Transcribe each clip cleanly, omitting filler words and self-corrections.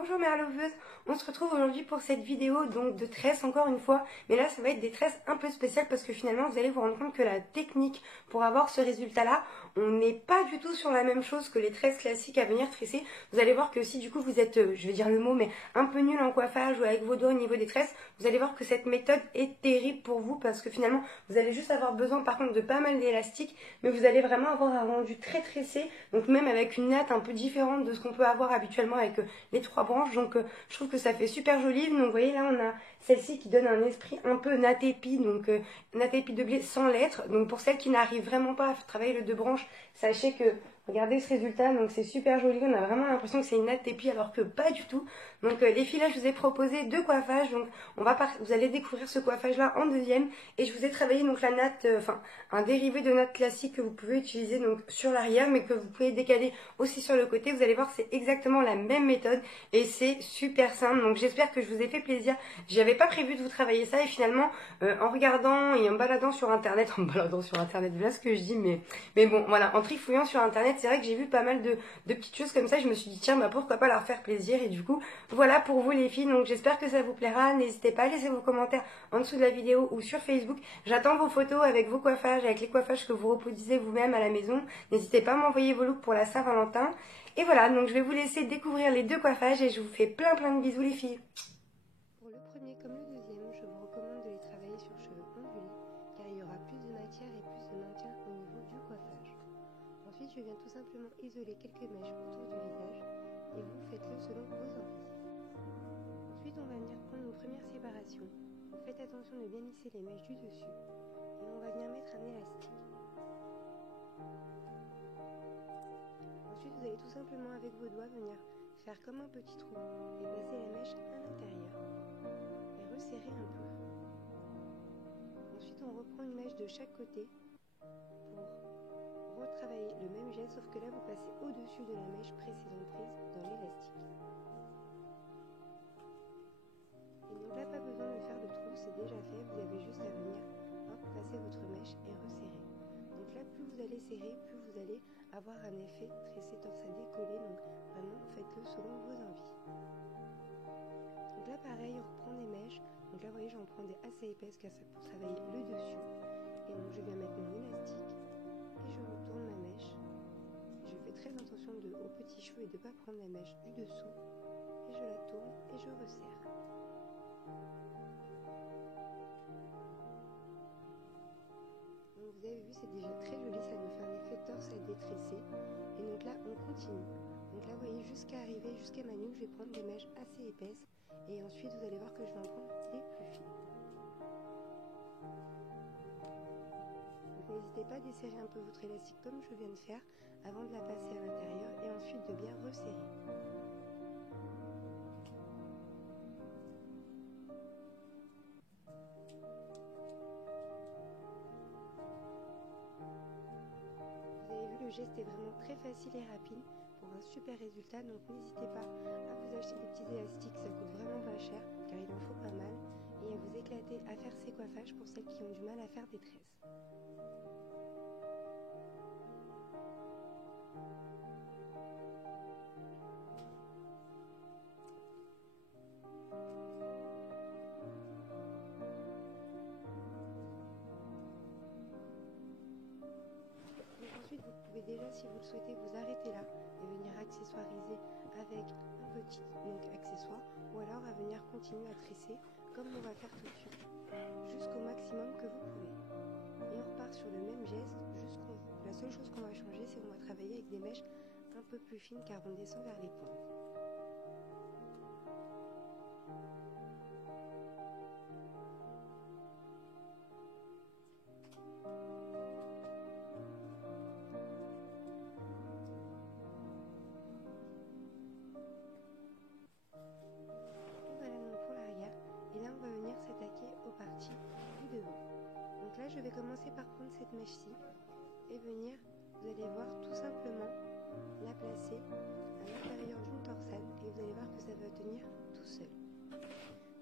Bonjour merloveuses, on se retrouve aujourd'hui pour cette vidéo donc de tresses encore une fois, mais là ça va être des tresses un peu spéciales parce que finalement vous allez vous rendre compte que la technique pour avoir ce résultat là, on n'est pas du tout sur la même chose que les tresses classiques à venir tresser. Vous allez voir que si du coup vous êtes, je vais dire le mot, mais un peu nul en coiffage ou avec vos doigts au niveau des tresses, vous allez voir que cette méthode est terrible pour vous parce que finalement vous allez juste avoir besoin par contre de pas mal d'élastique, mais vous allez vraiment avoir un rendu très tressé, donc même avec une natte un peu différente de ce qu'on peut avoir habituellement avec les trois branches, donc je trouve que ça fait super joli. Donc vous voyez là on a celle-ci qui donne un esprit un peu natte épi, donc natte épi de blé sans lettres. Donc pour celles qui n'arrivent vraiment pas à travailler le deux branches, sachez que regardez ce résultat, donc c'est super joli, on a vraiment l'impression que c'est une natte épi alors que pas du tout. Donc les filles là je vous ai proposé deux coiffages, donc vous allez découvrir ce coiffage là en deuxième, et je vous ai travaillé donc la natte, un dérivé de natte classique que vous pouvez utiliser donc sur l'arrière mais que vous pouvez décaler aussi sur le côté. Vous allez voir que c'est exactement la même méthode et c'est super simple, donc j'espère que je vous ai fait plaisir. J'avais pas prévu de vous travailler ça et finalement en regardant et en baladant sur internet, voilà ce que je dis, mais bon voilà, en trifouillant sur internet, c'est vrai que j'ai vu pas mal de petites choses comme ça, je me suis dit tiens bah pourquoi pas leur faire plaisir, et du coup voilà pour vous les filles, donc j'espère que ça vous plaira. N'hésitez pas à laisser vos commentaires en dessous de la vidéo ou sur Facebook, j'attends vos photos avec vos coiffages, avec les coiffages que vous reproduisez vous-même à la maison. N'hésitez pas à m'envoyer vos looks pour la Saint-Valentin. Et voilà, donc je vais vous laisser découvrir les deux coiffages et je vous fais plein de bisous les filles. Pour le premier comme le deuxième, je vous recommande de les travailler sur cheveux ondulés car il y aura plus de matière et plus de maintien au niveau du coiffage. Ensuite, je viens tout simplement isoler quelques mèches autour du visage et vous faites-le selon vos envies. Ensuite, on va venir prendre une première séparation. Donc faites attention de bien lisser les mèches du dessus et on va venir mettre un élastique. Ensuite, vous allez tout simplement avec vos doigts venir faire comme un petit trou et placer la mèche à l'intérieur et resserrer un peu. Ensuite, on reprend une mèche de chaque côté pour retravailler le même geste, sauf que là, vous passez au-dessus de la mèche précédente prise dans l'élastique. Et donc là, pas besoin de faire le trou, c'est déjà fait, vous avez juste à venir passer votre mèche et resserrer. Donc là, plus vous allez serrer, plus vous allez avoir un effet tressé torse à décoller, donc vraiment faites-le selon vos envies. Donc là pareil, on reprend des mèches, donc là vous voyez j'en prends des assez épaisses car c'est pour travailler le dessus, et donc je viens mettre mon élastique et je retourne ma mèche. Je fais très attention aux petits cheveux et de ne pas prendre la mèche du dessous, et je la tourne et je resserre. Donc vous avez vu, c'est déjà très joli, ça nous fait un effet torse à détresser. Et donc là on continue. Donc là vous voyez, jusqu'à arriver jusqu'à ma nuque, je vais prendre des mèches assez épaisses et ensuite vous allez voir que je vais en prendre des plus fines. Donc n'hésitez pas à desserrer un peu votre élastique comme je viens de faire avant de la passer à l'intérieur et ensuite de bien resserrer. Le geste est vraiment très facile et rapide pour un super résultat, donc n'hésitez pas à vous acheter des petits élastiques, ça coûte vraiment pas cher car il en faut pas mal, et à vous éclater à faire ces coiffages pour celles qui ont du mal à faire des tresses. Ensuite, vous pouvez déjà, si vous le souhaitez, vous arrêter là et venir accessoiriser avec un petit accessoire, ou alors à venir continuer à tresser comme on va faire tout de suite, jusqu'au maximum que vous pouvez. Et on repart sur le même geste, la seule chose qu'on va changer, c'est qu'on va travailler avec des mèches un peu plus fines car on descend vers les pointes. Donc là je vais commencer par prendre cette mèche-ci et venir, vous allez voir, tout simplement la placer à l'intérieur d'une torsade et vous allez voir que ça va tenir tout seul.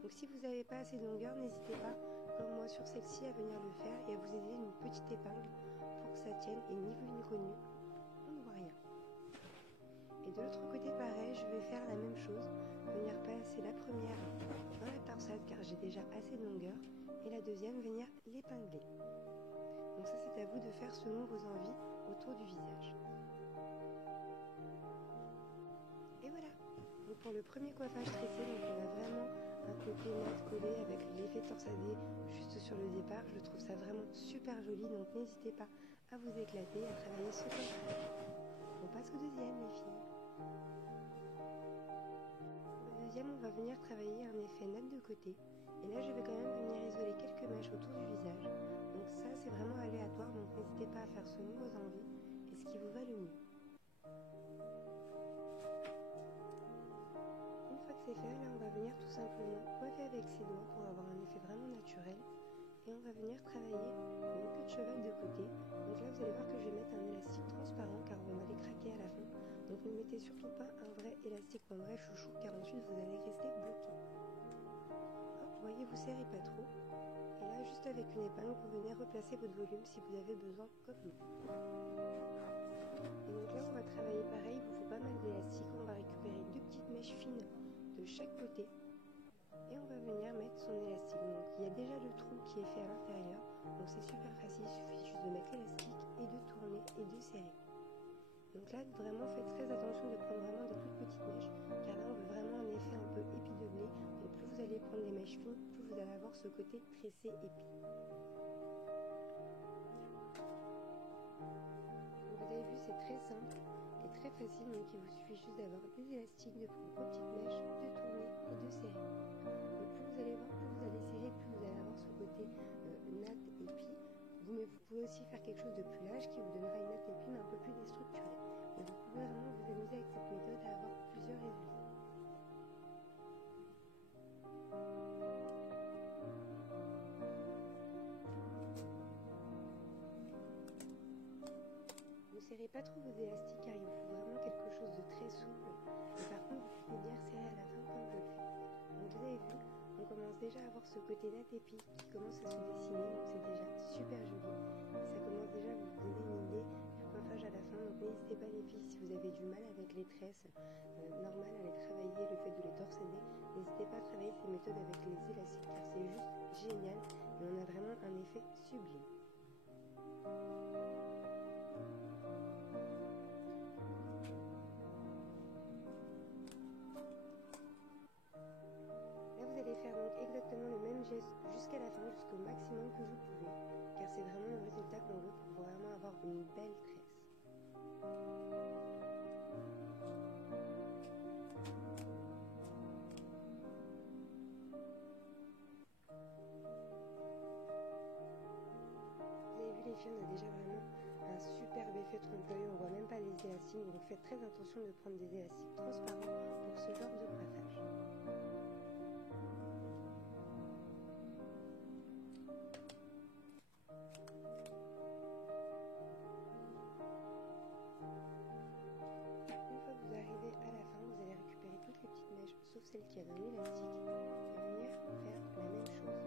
Donc si vous n'avez pas assez de longueur, n'hésitez pas, comme moi sur celle-ci, à venir le faire et à vous aider une petite épingle pour que ça tienne, et ni vu ni connu, on ne voit rien. Et de l'autre côté pareil, je vais faire la même chose, déjà assez de longueur. Et la deuxième, venir l'épingler. Donc ça, c'est à vous de faire selon vos envies autour du visage. Et voilà. Donc pour le premier coiffage tressé, donc on a vraiment un côté mat collé avec l'effet torsadé juste sur le départ. Je trouve ça vraiment super joli, donc n'hésitez pas à vous éclater, à travailler ce coiffage. On passe au deuxième, les filles. Au deuxième, on va venir travailler un effet nat de côté. Et là, je vais quand même venir isoler quelques mèches autour du visage. Donc ça, c'est vraiment aléatoire, donc n'hésitez pas à faire selon vos envies et ce qui vous va le mieux. Une fois que c'est fait, là, on va venir tout simplement coiffer avec ses doigts pour avoir un effet vraiment naturel. Et on va venir travailler une queue de cheval de côté. Donc là, vous allez voir que je vais mettre un élastique transparent car on va les craquer à la fin. Donc ne mettez surtout pas un vrai élastique ou un vrai chouchou car ensuite vous allez rester bloqué. Hop, vous voyez, vous serrez pas trop. Et là, juste avec une épingle, vous venez replacer votre volume si vous avez besoin comme nous. Et donc là, on va travailler pareil, il vous faut pas mal d'élastique. On va récupérer deux petites mèches fines de chaque côté. Et on va venir mettre son élastique. Donc il y a déjà le trou qui est fait à l'intérieur. Donc c'est super facile, il suffit juste de mettre l'élastique et de tourner et de serrer. Donc là, vraiment, faites très attention de prendre vraiment des toutes petites mèches, car là, on veut vraiment un effet un peu épi de blé. Donc plus vous allez prendre des mèches fines, plus vous allez avoir ce côté tressé épi. Donc vous avez vu, c'est très simple et très facile. Donc il vous suffit juste d'avoir des élastiques, de prendre vos petites mèches, de tourner et de serrer. Donc plus vous allez voir, plus vous allez serrer, plus vous allez avoir ce côté nat épi. Mais vous pouvez aussi faire quelque chose de plus large qui vous donnera une natte épine un peu plus déstructurée. Et vous pouvez vraiment vous amuser avec cette méthode à avoir plusieurs résultats. Ne serrez pas trop vos élastiques car il vous faut vraiment quelque chose de très souple. Et par contre, vous pouvez bien serrer à la fin comme je le fais. Donc vous avez vu, on commence déjà à avoir ce côté nat épi qui commence à se dessiner. Donc c'est déjà super joli. Et ça commence déjà à vous donner une idée du coiffage à la fin. Donc n'hésitez pas les filles, si vous avez du mal avec les tresses normales à les travailler, le fait de les torsionner, n'hésitez pas à travailler ces méthodes avec les élastiques car c'est juste génial et on a vraiment un effet sublime. Là vous allez faire donc exactement le même geste jusqu'à la fin, jusqu'au maximum que vous pouvez, car c'est vraiment le résultat qu'on veut pour vraiment avoir une belle tresse. Vous avez vu les filles, on a déjà vraiment un superbe effet trompe-l'œil, on voit même pas les élastiques, donc faites très attention de prendre des élastiques transparents pour ce genre de coiffage. Une fois que vous arrivez à la fin, vous allez récupérer toutes les petites mèches, sauf celles qui avaient un élastique, et venir faire la même chose.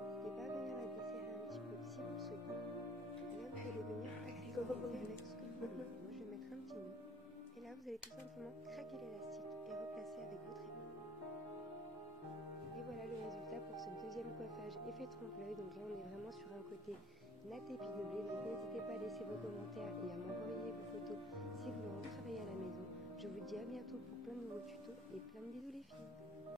N'hésitez pas à venir la desserrer un petit peu si vous le souhaitez. Et là, vous allez venir accessoriser avec ce que vous voulez. Moi, je vais mettre un petit nœud. Et là, vous allez tout simplement craquer l'élastique et replacer avec votre épingle. Et voilà le résultat pour ce deuxième coiffage effet trompe-l'œil. Donc là, on est vraiment sur un côté nat épi de blé. Donc n'hésitez pas à laisser vos commentaires et à m'envoyer